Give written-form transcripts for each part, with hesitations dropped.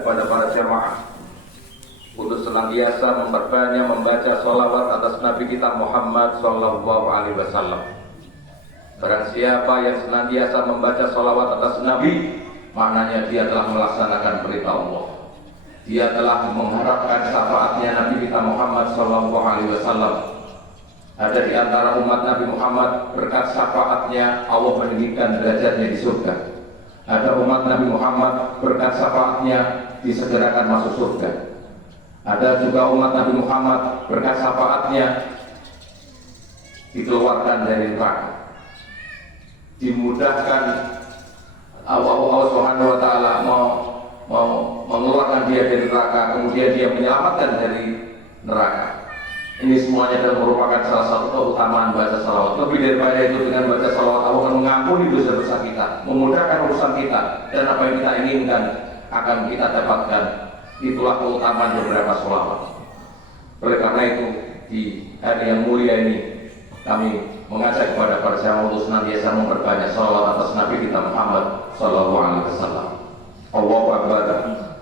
kepada para jemaah untuk senantiasa memperbanyak membaca sholawat atas Nabi kita Muhammad Sallallahu Alaihi Wasallam. Barang siapa yang senantiasa membaca sholawat atas Nabi, maknanya dia telah melaksanakan perintah Allah. Dia telah mengharapkan syafaatnya Nabi kita Muhammad Sallallahu Alaihi Wasallam. Ada di antara umat Nabi Muhammad berkat syafaatnya Allah meninggikan derajatnya di surga. Ada umat Nabi Muhammad berkat syafaatnya disegerakan masuk surga. Ada juga umat Nabi Muhammad berkat syafaatnya dikeluarkan dari neraka. Dimudahkan Allah Subhanahu wa taala mau mengeluarkan dia dari neraka, kemudian dia menyelamatkan dari neraka. Ini semuanya adalah merupakan salah satu keutamaan baca salawat. Lebih daripada itu, dengan baca salawat Allah akan mengampuni dosa-dosa kita, memudahkan urusan kita, dan apa yang kita inginkan akan kita dapatkan. Itulah keutamaan beberapa salawat. Oleh karena itu, di hari yang mulia ini kami mengajak kepada para jamaah untuk senantiasa memperbanyak salawat atas Nabi kita Muhammad Sallallahu Alaihi Wasallam. Allahu Akbar,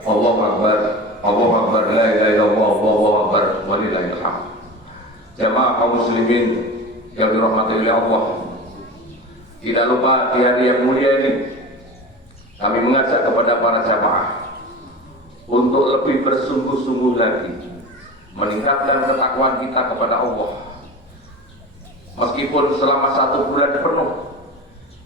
Allahu Akbar, Allahu Akbar, la ilaha illallah, Allahu Akbar, walillahil hamd. Jamaah kaum muslimin yang dirahmati oleh Allah, tidak lupa di hari yang mulia ini kami mengajak kepada para jamaah untuk lebih bersungguh-sungguh lagi meningkatkan ketakwaan kita kepada Allah. Meskipun selama 1 bulan penuh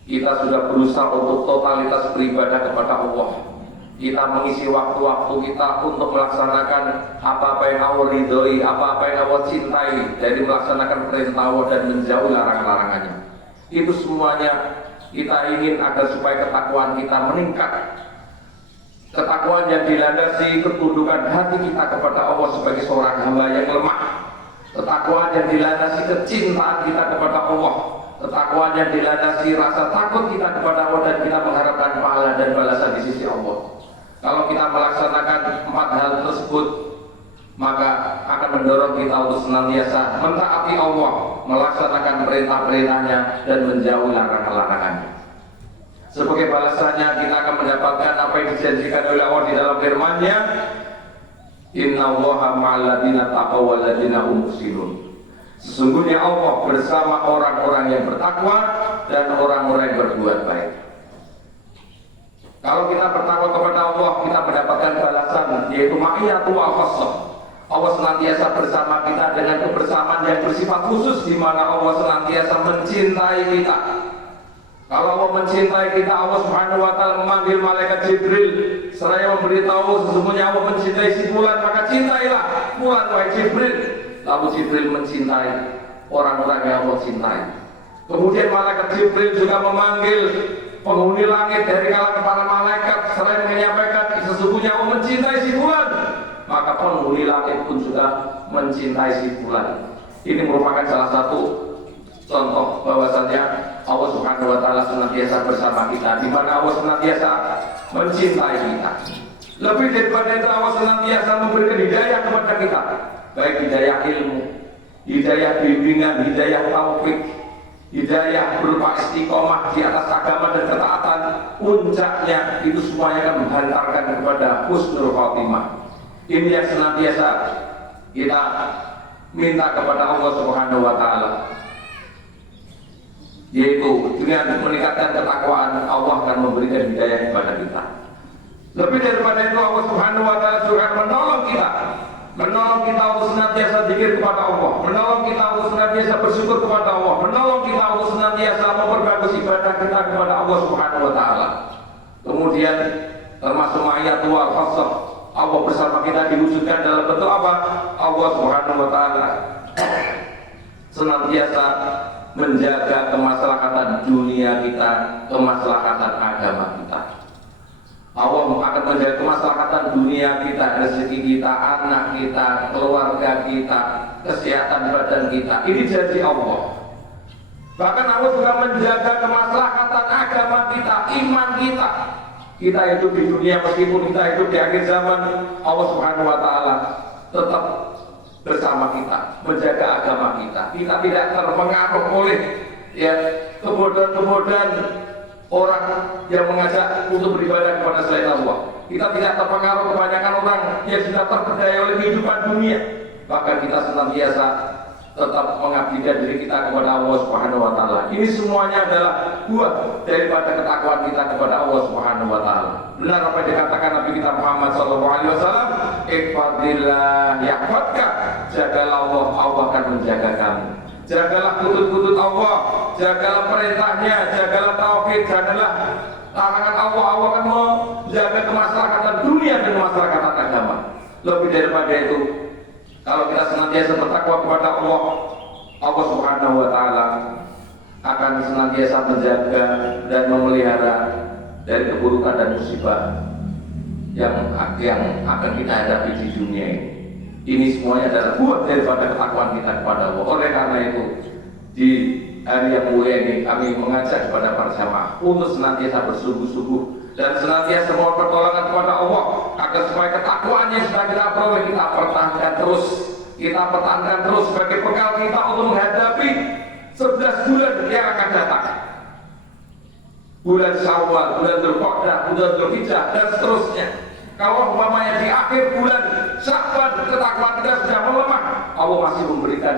kita sudah berusaha untuk totalitas beribadah kepada Allah, kita mengisi waktu-waktu kita untuk melaksanakan apa-apa yang Allah ridhoi, apa-apa yang Allah cintai, dari melaksanakan perintah Allah dan menjauhi larangan-larangannya. Itu semuanya kita ingin agar supaya ketakwaan kita meningkat. Ketakwaan yang dilandasi ketundukan hati kita kepada Allah sebagai seorang hamba yang lemah. Ketakwaan yang dilandasi kecintaan kita kepada Allah. Ketakwaan yang dilandasi rasa takut kita kepada Allah dan kita mengharapkan pahala dan balasan di sisi Allah. Kalau kita melaksanakan 4 hal tersebut, maka akan mendorong kita untuk senantiasa mentaati Allah, melaksanakan perintah-perintahnya dan menjauhi larangan-larangannya. Sebagai balasannya kita akan mendapatkan apa yang dijanjikan oleh Allah di dalam firman-Nya, Innallaha ma'al ladzina taqaw wal ladzina hum muhsinun. Sesungguhnya Allah bersama orang-orang yang bertakwa dan orang-orang yang berbuat baik. Kalau kita bertakwa kepada Allah, kita mendapatkan balasan, yaitu ma'iyatu wa khassah. Allah senantiasa bersama kita dengan kebersamaan yang bersifat khusus, di mana Allah senantiasa mencintai kita. Kalau Allah mencintai kita, Allah Subhanahu wa taala memanggil malaikat Jibril seraya memberitahu sesungguhnya Allah mencintai si fulan, maka cintailah fulan wahai Jibril. Lalu Jibril mencintai orang-orang yang Allah cintai. Kemudian malaikat Jibril juga memanggil penghuni langit dari kalangan para malaikat seraya menyampaikan sesungguhnya Allah mencintai si fulan, maka penghuni langit pun juga mencintai si fulan. Ini merupakan salah satu contoh bahwasannya Allah Subhanahu wa taala senantiasa bersama kita, di mana Allah senantiasa mencintai kita. Lebih daripada itu, Allah senantiasa memberikan hidayah kepada kita, baik hidayah ilmu, hidayah bimbingan, hidayah taufik, hidayah berupa istiqomah di atas agama dan ketaatan. Puncaknya itu semuanya akan menghantarkan kepada husnul khotimah. Ini yang senantiasa kita minta kepada Allah Subhanahu wa taala, yaitu dengan meningkatkan ketakwaan Allah akan memberikan hidayah kepada kita. Lebih daripada itu, Allah Subhanahu wa taala juga menolong kita untuk senantiasa zikir kepada Allah, menolong kita untuk senantiasa bersyukur kepada Allah, menolong kita untuk senantiasa memperbagus ibadah kita kepada Allah Subhanahu wa taala. Kemudian termasuk ayat wa khassah, Allah bersama kita diwujudkan dalam bentuk apa? Allah Subhanahu wa taala senantiasa menjaga kemaslahatan dunia kita, kemaslahatan agama kita. Allah akan menjaga kemaslahatan dunia kita, rezeki kita, anak kita, keluarga kita, kesehatan badan kita. Ini janji Allah. Bahkan Allah juga menjaga kemaslahatan agama kita, iman kita. Kita hidup di dunia, meskipun kita hidup di akhir zaman, Allah Subhanahu wa taala tetap bersama kita, menjaga agama kita. Kita tidak terpengaruh oleh kebodohan-kebodohan orang yang mengajak untuk beribadah kepada selain Allah. Kita tidak terpengaruh kebanyakan orang yang sudah terperdaya oleh kehidupan dunia. Bahkan kita senantiasa tetap mengabdikan diri kita kepada Allah Subhanahu wa taala. Ini semuanya adalah buah daripada ketakwaan kita kepada Allah Subhanahu wa taala. Benar apa yang dikatakan Nabi kita Muhammad sallallahu alaihi wasallam, "Ihfadillah yahfadka." Jagalah Allah, Allah akan menjaga kamu. Jagalah kudut-kudut Allah, jagalah perintahnya, jagalah tauhid, jagalah larangan Allah, Allah akan menjaga kemaslahatan dunia dan kemaslahatan agama. Lebih daripada itu, kalau kita senantiasa bertakwa kepada Allah, Allah Subhanahu wa taala akan senantiasa menjaga dan memelihara dari keburukan dan musibah yang akan kita hadapi di dunia ini. Ini semuanya adalah buah daripada ketakwaan kita kepada Allah. Oleh karena itu, di hari yang mulia ini kami mengajak kepada para jamaah untuk senantiasa bersungguh-sungguh dan senantiasa mohon pertolongan kepada Allah agar supaya ketakwaan yang sudah kita peroleh kita pertahankan terus sebagai bekal kita untuk menghadapi 11 bulan yang akan datang. Bulan Syawal, bulan Dzulqa'dah, bulan Dzulhijjah dan seterusnya. Kalau umpamanya di akhir bulan Sya'ban ketakwaan kita sudah melemah, Allah masih memberikan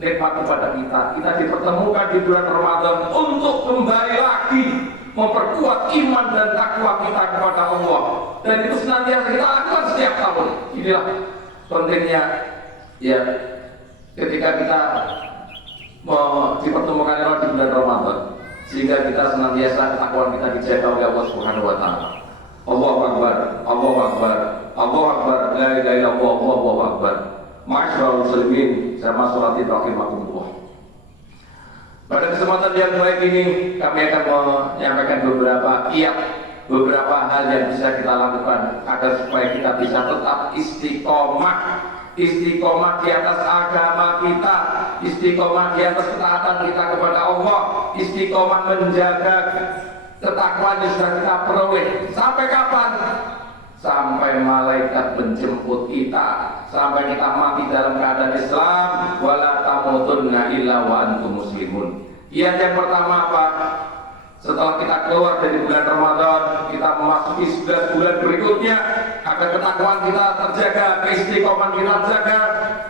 nikmat kepada kita. Kita dipertemukan di bulan Ramadan untuk kembali lagi memperkuat iman dan takwa kita kepada Allah. Dan itu senantiasa kita lakukan setiap tahun. Inilah pentingnya ya ketika kita dipertemukan di bulan Ramadan, sehingga kita senantiasa ketakwaan kita dijaga oleh Allah Subhanahu wa taala. Allahu Akbar, Allahu Akbar, Allahu Akbar, la ilaha illallah, Allahu Akbar. Ma'asyiral muslimin, sama sholatin rahimakumullah. Pada kesempatan yang baik ini kami akan menyampaikan beberapa hal yang bisa kita lakukan agar supaya kita bisa tetap istiqomah di atas agama kita, istiqomah di atas ketaatan kita kepada Allah, istiqomah menjaga ketakwaan yang sudah kita peroleh. Sampai kapan? Sampai malaikat menjemput kita, sampai kita mati dalam keadaan Islam. Wala tamutunna illa wa antum muslimun. Yang pertama apa? Setelah kita keluar dari bulan Ramadan, kita memasuki 11 bulan berikutnya, agar ketakwaan kita terjaga, keistiqomahan kita terjaga.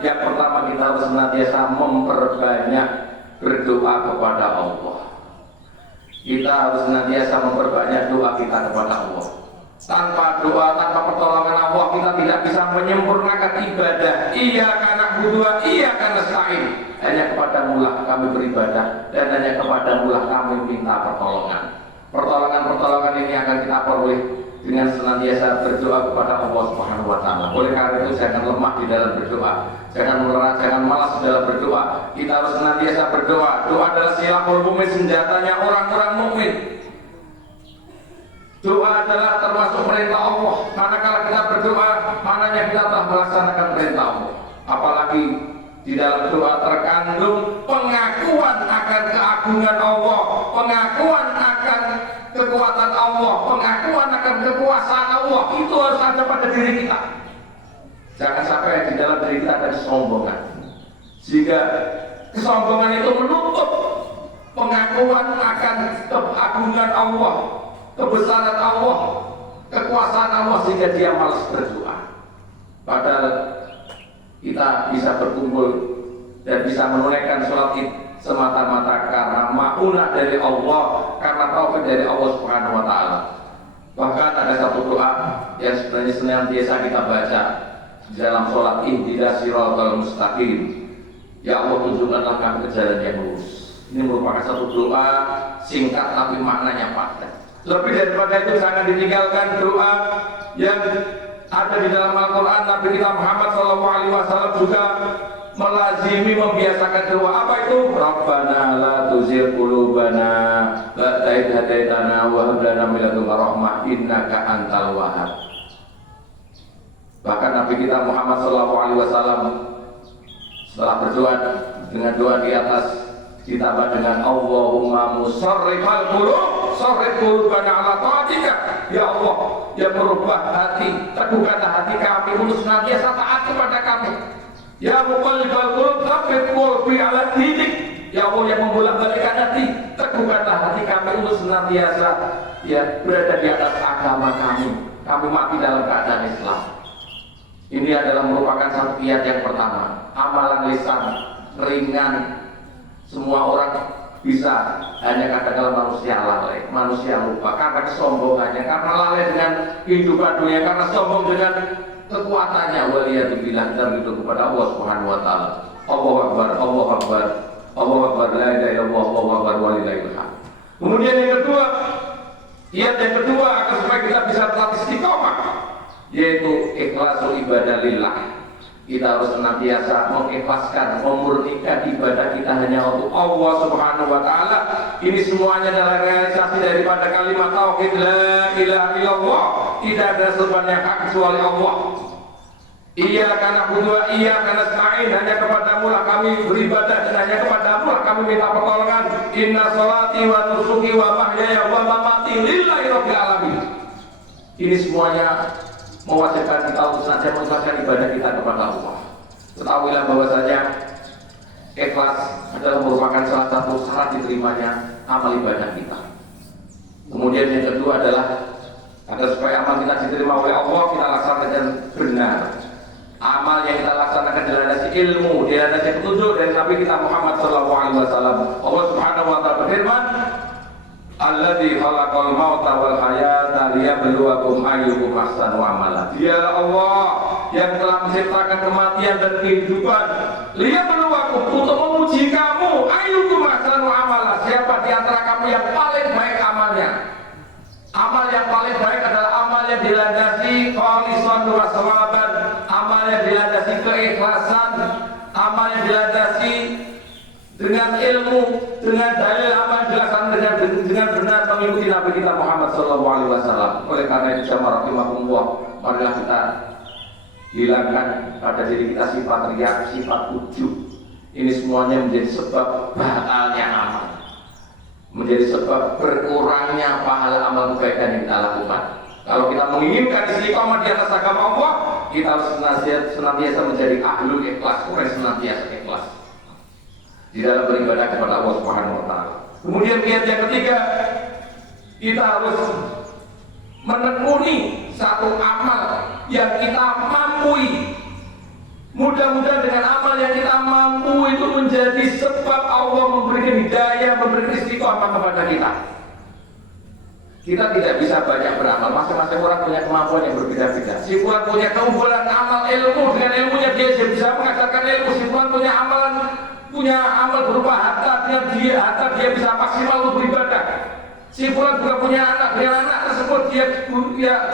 Yang pertama, kita harus senantiasa memperbanyak berdoa kepada Allah. Kita harus senantiasa memperbanyak doa kita kepada Allah. Tanpa doa, tanpa pertolongan Allah, kita tidak bisa menyempurnakan ibadah. Iyyaka na'budu wa iyyaka nasta'in. Hanya kepadamu lah kami beribadah dan hanya kepadamu lah kami minta pertolongan. Pertolongan ini akan kita peroleh dengan senantiasa berdoa kepada Allah Subhanahu wa taala. Oleh karena itu jangan lemah di dalam berdoa. Jangan melerah, jangan malas dalam berdoa. Kita harus senantiasa berdoa. Doa adalah silahul mu'min, senjatanya orang-orang mukmin. Doa adalah termasuk perintah Allah. Manakala kita berdoa, mananya kita telah melaksanakan perintah Allah. Apalagi di dalam doa terkandung pengakuan akan keagungan Allah, pengakuan akan kekuatan Allah, pengakuan akan kekuasaan Allah. Itu harus ada pada diri kita. Jangan sampai di dalam diri kita ada kesombongan, sehingga kesombongan itu menutup pengakuan akan keagungan Allah, kebesaran Allah, kekuasaan Allah, sehingga dia malas berdoa. Padahal kita bisa berkumpul dan bisa menunaikan sholat id semata-mata karena ma'unah dari Allah, karena taufik dari Allah Subhanahu wa taala. Bahkan ada satu doa yang sebenarnya senantiasa kita baca di dalam sholat ihdinas siratal mustaqim. Ya Allah, tunjukkanlah kami ke jalan yang lurus. Ini merupakan satu doa singkat tapi maknanya padat. Lebih daripada itu jangan ditinggalkan doa yang ada di dalam Al-Quran. Nabi kita Muhammad SAW juga melazimi membiasakan doa. Apa itu? Rabbana la tuzigh qulubana ba'da idh hadaitana wa hab lana min ladunka rahmah innaka antal wahhab. Bahkan Nabi kita Muhammad SAW setelah berdoa dengan doa di atas ditambah dengan Allahumma musarrifal qulub sarrif qulubana ala ta'atika. Ya Allah yang merubah hati, teguhkanlah hati kami untuk senantiasa taat kepada kami. Ya muqallibal qulub tsabbit qalbi ala dinik. Ya Allah yang membolak-balikkan hati, teguhkanlah hati kami untuk senantiasa ya berada di atas agama kami. Kami mati dalam keadaan Islam. Ini adalah merupakan satu kiat yang pertama. Amalan lisan ringan, semua orang bisa, hanya kadang-kadang manusia lalai, manusia lupa karena kesombongannya, karena lalai dengan kehidupan dunia, karena sombong dengan kekuatannya. Waliyadzubillah, dan itu kepada Allah Subhanahu wa taala. Allahu Akbar, Allahu Akbar, Allahu Akbar, la ilaha illallah, Allahu Akbar, walillahil hamd. Kemudian yang kedua, kiat yang kedua agar supaya kita bisa tetap istiqomah, yaitu ikhlasul ibadah lillah. Kita harus senantiasa mengikhlaskan, memurnikan ibadah kita hanya untuk Allah Subhanahu wa taala. Ini semuanya adalah realisasi daripada kalimat tauhid la ilaha illallah. Tidak ada sembahan yang hak kecuali Allah. Iyyaka na'budu wa iyyaka nasta'in. Hanya kepadamu lah kami beribadah dan hanya kepadamu lah kami minta pertolongan. Inna sholati wa nusuki wa mahyaya wa mamati lillahi rabbil alamin. Ini semuanya mewajibkan kita untuk saja mengikhlaskan ibadah kita kepada Allah. Ketahuilah bahwasanya ikhlas adalah merupakan salah satu syarat diterimanya amal ibadah kita. Kemudian yang kedua adalah agar supaya amal kita diterima oleh Allah, kita laksanakan dengan benar. Amal yang kita laksanakan dilandasi ilmu, dilandasi petunjuk dari Nabi kita Muhammad SAW. Allah Subhanahu wa taala berfirman, Alladzi khalaqal mauta wal hayata liyabluwakum ayyukum ahsanu amala. Dialah Allah yang telah menciptakan kematian dan kehidupan, liyabluwakum, untuk menguji kamu, ayyukum ahsanu amala, siapa di antara kamu yang paling baik amalnya. Amal yang paling baik adalah amal yang dilandasi khalisan wa shawaban, amal yang dilandasi keikhlasan, amal yang dilandasi dengan ilmu, dengan dalil amal dilaksanakan dengan benar mengikuti Nabi kita Muhammad SAW. Oleh karena itu jamaah rahimakumullah, marilah kita hilangkan pada diri kita sifat riya, sifat ujub. Ini semuanya menjadi sebab batalnya amal, menjadi sebab berkurangnya pahala amal kebaikan yang kita lakukan. Kalau kita menginginkan istiqomah di atas agama Allah, kita harus senantiasa menjadi ahlul ikhlas, orang senantiasa ikhlas di dalam beribadah kepada Allah Subhanahu wa taala. Kemudian kiat yang ketiga, kita harus menekuni satu amal yang kita mampu. Mudah-mudahan dengan amal yang kita mampu itu menjadi sebab Allah memberikan hidayah, memberikan istiqomah kepada kita. Kita tidak bisa banyak beramal, masing-masing orang punya kemampuan yang berbeda-beda. Si fulan punya keunggulan amal ilmu, dengan ilmunya dia bisa mengajarkan ilmu. Si fulan punya amal berupa harta, dengan harta dia bisa maksimal untuk beribadah. Si fulan juga punya anak, dengan anak tersebut dia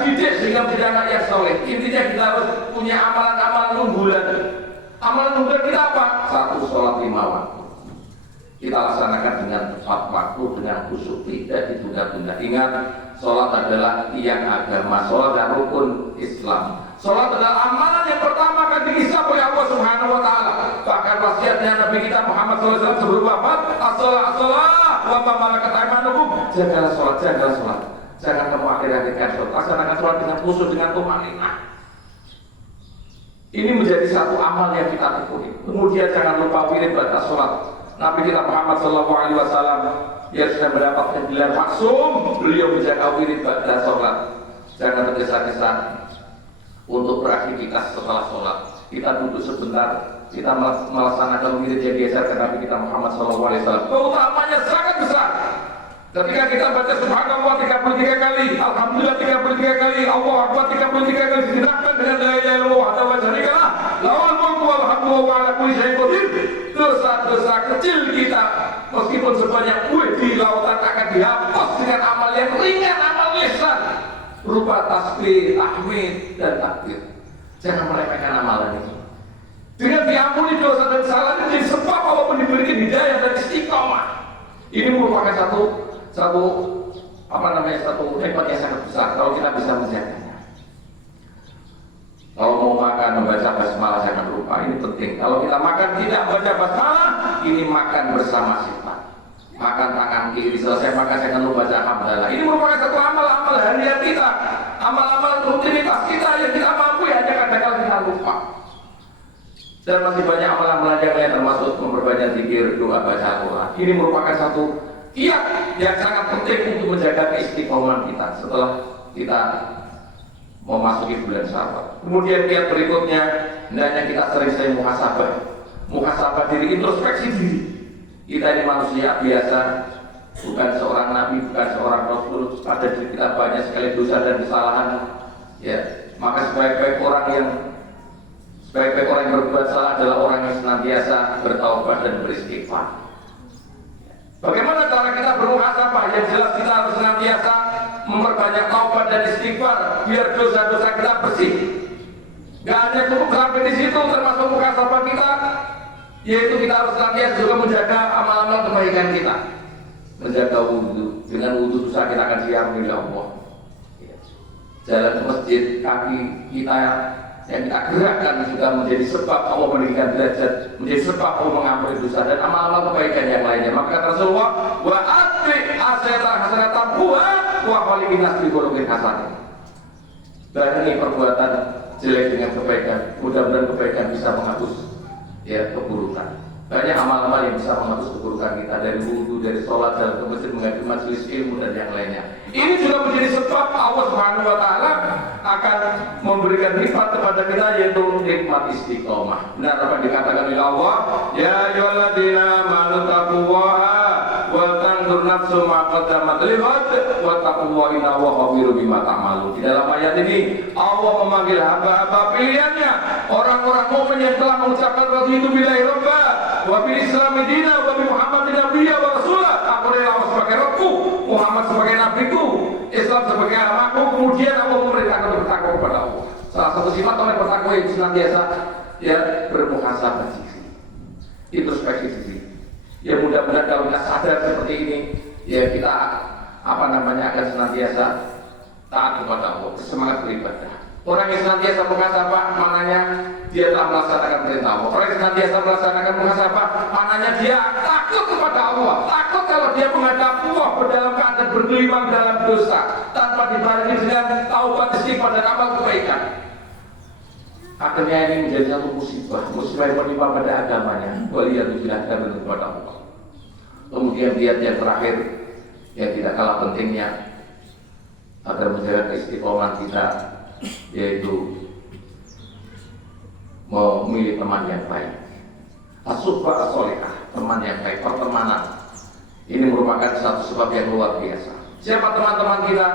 didik sehingga menjadi anak yang soleh. Intinya kita harus punya amalan-amalan unggulan. Amalan unggulan kita apa? Satu, sholat 5 waktu. Kita laksanakan dengan tepat waktu, dengan khusyuk, tidak ditunda-tunda. Ingat, sholat adalah tiang agama, sholat adalah rukun Islam. Sholat adalah amalan yang pertama akan dihisab oleh Allah Subhanahu wa taala. Bahkan wasiatnya Nabi kita Muhammad SAW sebelum wafat, as-shalah wa ma malakat aymanukum. Jagalah sholat, jagalah sholat. Jangan kamu akhir-akhirkan sholat. Laksanakan sholat dengan khusyuk, dengan tumanina. Ini menjadi satu amal yang kita tekuni. Kemudian jangan lupa wirid pada sholat. Nabi kita Muhammad SAW yang sudah mendapatkan gelar maksum, beliau menjaga wirid pada sholat. Jangan tergesa-gesa untuk beraktivitas setelah sholat. Kita duduk sebentar, kita melaksanakan wirid yang diajarkan Nabi kita Muhammad SAW. Keutamanya sangat besar. Ketika kita baca subhanallah 33 kali, alhamdulillah 33 kali, Allahu Akbar 33 kali, digerakkan dengan la ilaha illallah wa la syarika lah, lahul mulku wal hamdu wa ala kulli syai'in qadir. Dosa-dosa kecil kita meskipun sebanyak buih di lautan akan dihapus dengan amal yang ringan, amal lisan berupa tasbih, tahmid dan takbir. Jangan meremehkan amalan ini. Dengan diampuni dosa dan kesalahan ini sebab Allah memberikan hidayah dan istiqomah. Ini merupakan satu hikmat yang sangat besar kalau kita bisa menjaganya. Kalau mau makan membaca basmalah jangan lupa, ini penting. Kalau kita makan tidak baca basmalah, ini makan bersama sifat. Makan tangan kiri, selesai makan jangan lupa baca hamdalah. Ini merupakan satu amal-amal harian kita, amal-amal rutinitas kita yang kita mampu, hanya kadang-kadang kita lupa. Dan masih banyak amalan-amalan yang lain termasuk memperbanyak zikir, doa, baca Al-Quran. Ini merupakan satu yang sangat penting untuk menjaga keistiqomahan kita setelah kita memasuki bulan Syawal. Kemudian kiat berikutnya, hendaknya kita sering-sering muhasabah diri, introspeksi diri. Kita ini manusia biasa, bukan seorang nabi, bukan seorang rasul. Pada diri kita banyak sekali dosa dan kesalahan. Ya, maka sebaik-baik orang yang berbuat salah adalah orang yang senantiasa bertaubat dan beristighfar. Bagaimana cara kita bermuhasabah? Yang jelas kita harus senantiasa memperbanyak taubat dan istighfar biar dosa-dosa kita bersih. Gak hanya cukup sampai di situ, termasuk muhasabah kita, yaitu kita harus senantiasa juga menjaga amal-amal kebaikan kita. Menjaga wudhu, dengan wudhu susah kita akan siap milik Allah. Jalan ke masjid, kaki kita yang kita gerakkan juga menjadi sebab Allah meninggikan derajat, menjadi sebab Allah mengampuni dosa dan amal-amal kebaikan yang lainnya. Maka kata Rasulullah, wa atbi hasanatan wa khaliqin nas bi khuluqin hasan. Barengi perbuatan jelek dengan kebaikan, mudah-mudahan kebaikan bisa menghapus keburukan. Banyak amal-amal yang bisa menghapus keburukan kita, dari wudu, dari sholat, dalam ke masjid, menghadiri majelis ilmu dan yang lainnya. Ini juga menjadi sebab Allah Subhanahu wa taala akan memberikan nikmat kepada kita, yaitu nikmat istiqomah. Benar apa dikatakan oleh Allah, ya ayyuhalladzina amanu taqullaha wa tanzur nafsum ma qaddamat lighad wa taqullaha innallaha khabirum bima ta'malun. Di dalam ayat ini Allah memanggil hamba-hamba pilihannya, orang-orang mukmin yang telah mengucapkan raditu billahi rabba wa bil islam dina wa bi muhammadin nabiyya wa rasulah. Aku adalah Allah sebagai Rabbku, Muhammad sebagai nabiku, Islam sebagai agamaku. Kemudian Allah memerintahkan untuk bertakwa kepada Allah. Salah satu sifat orang bertakwa itu senantiasa bermuhasabah diri, introspeksi diri. Ya mudah-mudahan kalau kita sadar seperti ini, ya kita akan senantiasa taat kepada Allah, semangat beribadah. Orang yang senantiasa muhasabah, maknanya dia telah melaksanakan perintah Allah. Orang yang senantiasa melaksanakan muhasabah, maknanya dia takut kepada Allah. Takut kalau dia menghadap Allah dalam keadaan bergelimang dalam dosa, tanpa dibarengi dengan taubat, istighfar dan amal kebaikan. Akhirnya ini menjadi satu musibah yang menimpa pada agamanya. Waliyadzubillah, dan berdoa kepada Allah. Kemudian lihat yang terakhir, yang tidak kalah pentingnya agar menjaga keistiqomahan kita, yaitu memilih teman yang baik. As-suhbah as-sholihah, teman yang baik, pertemanan. Ini merupakan satu sebab yang luar biasa. Siapa teman-teman kita?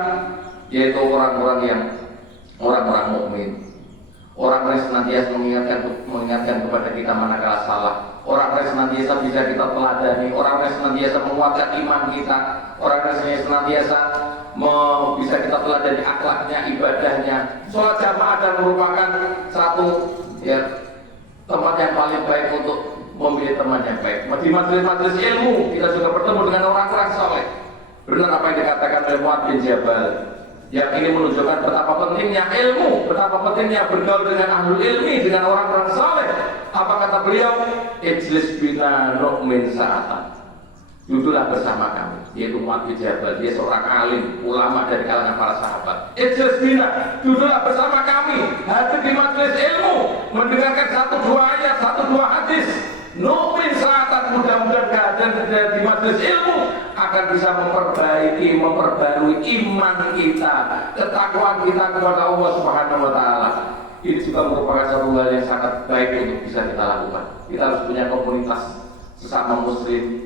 Yaitu orang-orang mukmin. Orang-orang yang senantiasa mengingatkan kepada kita manakala salah. Orang-orang yang senantiasa bisa kita teladani. Orang-orang yang senantiasa menguatkan iman kita. Orang-orang yang senantiasa bisa kita teladani akhlaknya, ibadahnya. Sholat jamaah dan merupakan satu teman yang paling baik untuk memilih teman yang baik. Di majelis-majelis ilmu kita juga bertemu dengan orang-orang saleh. Benar apa yang dikatakan oleh Mu'adz bin Jabal. Yang ini menunjukkan betapa pentingnya ilmu, betapa pentingnya bergaul dengan ahlul ilmi, dengan orang-orang saleh. Apa kata beliau? Ijlis bina nu'min sa'atan. Duduklah bersama kami, yaitu Mu'adz bin Jabal. Dia seorang alim, ulama dari kalangan para sahabat. Ijlis bina, duduklah bersama kami, hadir di majelis ilmu, mendengarkan satu dua ayat, satu dua hadis. Nu'min sa'atan, mudah-mudahan kehadiran di majelis ilmu akan bisa memperbarui iman kita, ketakwaan kita kepada Allah Subhanahu wa taala. Ini juga merupakan satu hal yang sangat baik untuk bisa kita lakukan. Kita harus punya komunitas sesama muslim,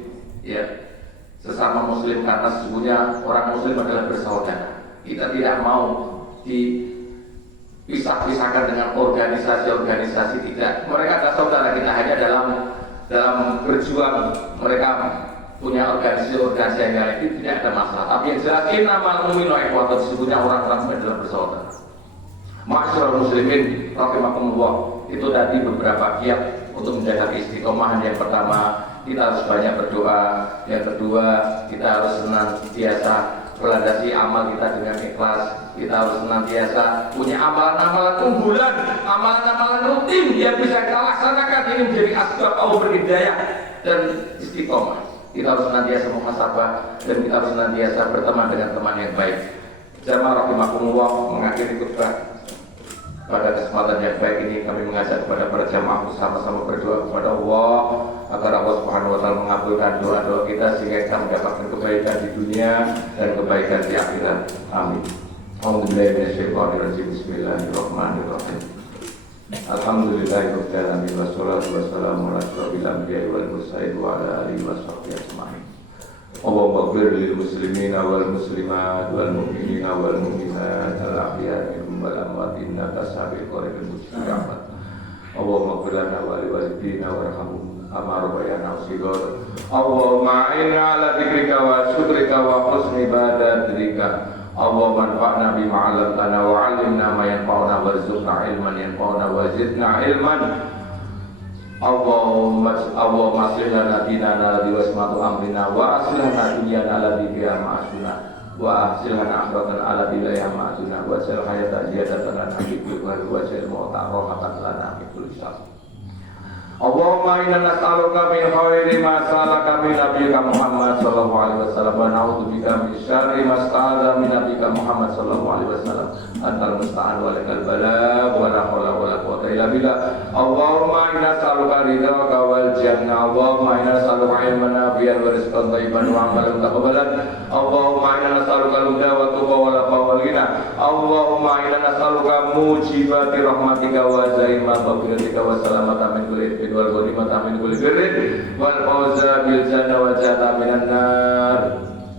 sesama muslim, karena sesungguhnya orang muslim adalah bersaudara. Kita tidak mau dipisah-pisahkan dengan organisasi-organisasi, tidak. Mereka adalah saudara kita, hanya dalam berjuang mereka punya organisasi yang lain, itu tidak ada masalah. Tapi yang jelas innamal mu'minu ikhwatun, sesungguhnya orang-orang adalah bersaudara. Ma'asyiral muslimin rahimakumullah. Itu tadi beberapa kiat untuk menjaga istiqomahan. Yang pertama, kita harus banyak berdoa. Yang kedua, kita harus senantiasa melandasi amal kita dengan ikhlas. Kita harus senantiasa punya amalan-amalan unggulan, amalan-amalan rutin yang bisa kita laksanakan. Ini menjadi asbab Allah berhidayah dan istiqomah. Kita harus senantiasa muhasabah dan kita harus senantiasa berteman dengan teman yang baik. Jamaah rahimakumullah, mengakhiri khutbah Pada kesempatan yang baik ini kami mengajak kepada para jamaah sama-sama berdoa kepada Allah agar Allah Subhanahu wa taala mengabulkan doa-doa kita sehingga kita mendapatkan kebaikan di dunia dan kebaikan di akhirat. Amin. Alhamdulillah minasyaitonirrajim. Bismillahirrahmanirrahim. Alhamdulillahirabbil alamin wassalatu wassalamu ala asyrofil anbiya'i wal mursalin wa ala alihi washabbihi ajmain. Allahumma ighfir lil muslimina wal muslimat wal mu'minina wal mu'minat al ahya'i minhum wal amwat innaka sami'un qaribun mujibur da'wat. Allahumma ighfir lana wa li walidina warhamhum kama rabbayana shighar. Allahumma a'inna ala dzikrika wa syukrika wa husni ibadatika. Allahumma anfa'na bima 'allamtana wa 'allimna ma yanfa'una warzuqna ilman yanfa'una wa zidna ilman. Allahumma aslih lana dinana alladhi wasmatu amrina wa aslih lana dunyana alladhi fiha ma'ashuna wa aslih lana akhiratana alladhi la yama'atuna wa ja'al hayata ziyadatan lana fi kulli khairin wa ja'al mauta rahmatan lana min kulli syarr. Allahumma inna nas'aluka min khairi ma sa'alaka min nabiyyika Muhammad sallallahu alaihi wasallam wa na'udzubika min syarri ma sta'adha min nabiyyika Muhammad sallallahu alaihi wasallam. Antal musta'an wa lakal balagh wa la haula wa la quwwata illa billah. Allahumma inna nas'aluka ridhaka wal jannah. Allahumma inna nas'aluka ilman nafi'an wa rizqan thayyiban wa 'amalan mutaqabbalan. Allahumma inna nas'aluka al-huda wa tuqa wa al-afa wal ghina. Allahumma inna nas'aluka mujibati rahmatika wa zaima maghfiratika wa salamata min kulli wal ghanimata min kulli birrin wal fawza bil jannah wa jannah minan nar.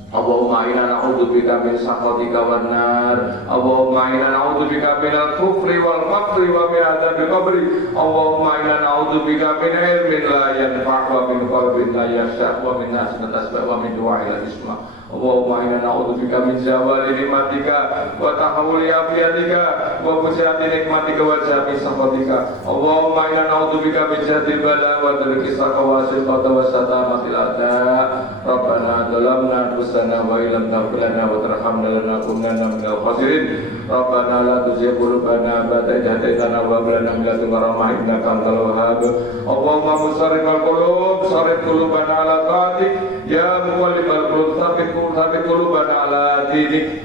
Allahumma inna na'udzubika min sakhatika wan nar. Allahumma inna na'udzubika minal kufri wal faqri wa min adzabil qabri. Allahumma inna na'udzubika min ilmin la yanfa' wa min qalbin la yakhsha wa min nasin tasba' wa min du'a'in la yusma'. Allahumma inna na'udzubika min zawali nikmatika wa tahawuli afiyatika wa fusati nikmatika wa jami sakhatika. Allahumma inna na'udzubika min jahdi bala wa darki saqawasil qata wa satamatil a'da. Rabbana dhalamna anfusana wa illam taghfir lana wa tarhamna lanakunanna minal khasirin. Rabbana la tuzigh qulubana ba'da idh hadaytana wa hab lana min ladunka rahmah innaka antal wahhab. Allahumma musarrifal qulub sarrif qulubana ala taatik ya muqallibal qulub tsabbit qulubana ala dinik.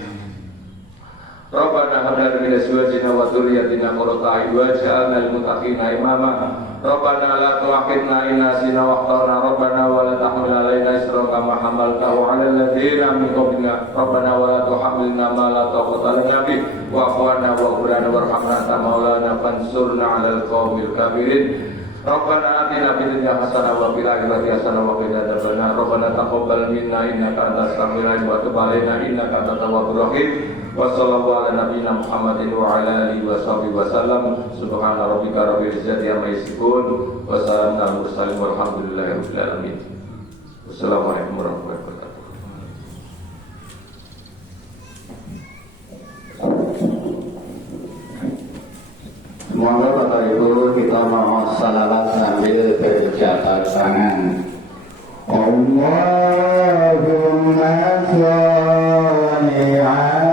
Rabbana hab lana min azwajina wa dhurriyyatina qurrata a'yun waj'alna lil muttaqina imama. Rabbana la tu'akhidna in nasina wa akhtana. Rabbana wa la tahmil 'alaina isran kama hamaltahu 'alal ladzina min qablina. Rabbana wa la tuhammilna ma la taqata lana bih wa'fu 'anna wa'fu lana warhamna anta maulana fansurna 'alal qaumil kafirin. Rabbana atina fid dunya hasanah wa fil akhirati hasanah wa qina adzabannar. Rabbana taqabbal minna innaka antas samiul 'alim wa tub 'alaina innaka antat tawwabur rahim. Wa sallallahu ala nabiyyina Muhammadin wa ala alihi wa sahbihi wa sallam. Subhana rabbika rabbil izzati amma yasifun wa salamun alal mursalin walhamdulillahi rabbil alamin. Wassalamualaikum warahmatullahi wabarakatuh. Semoga Bapak Ibu kita mau salawat sambil berjabat tangan. Allahumma sholli ala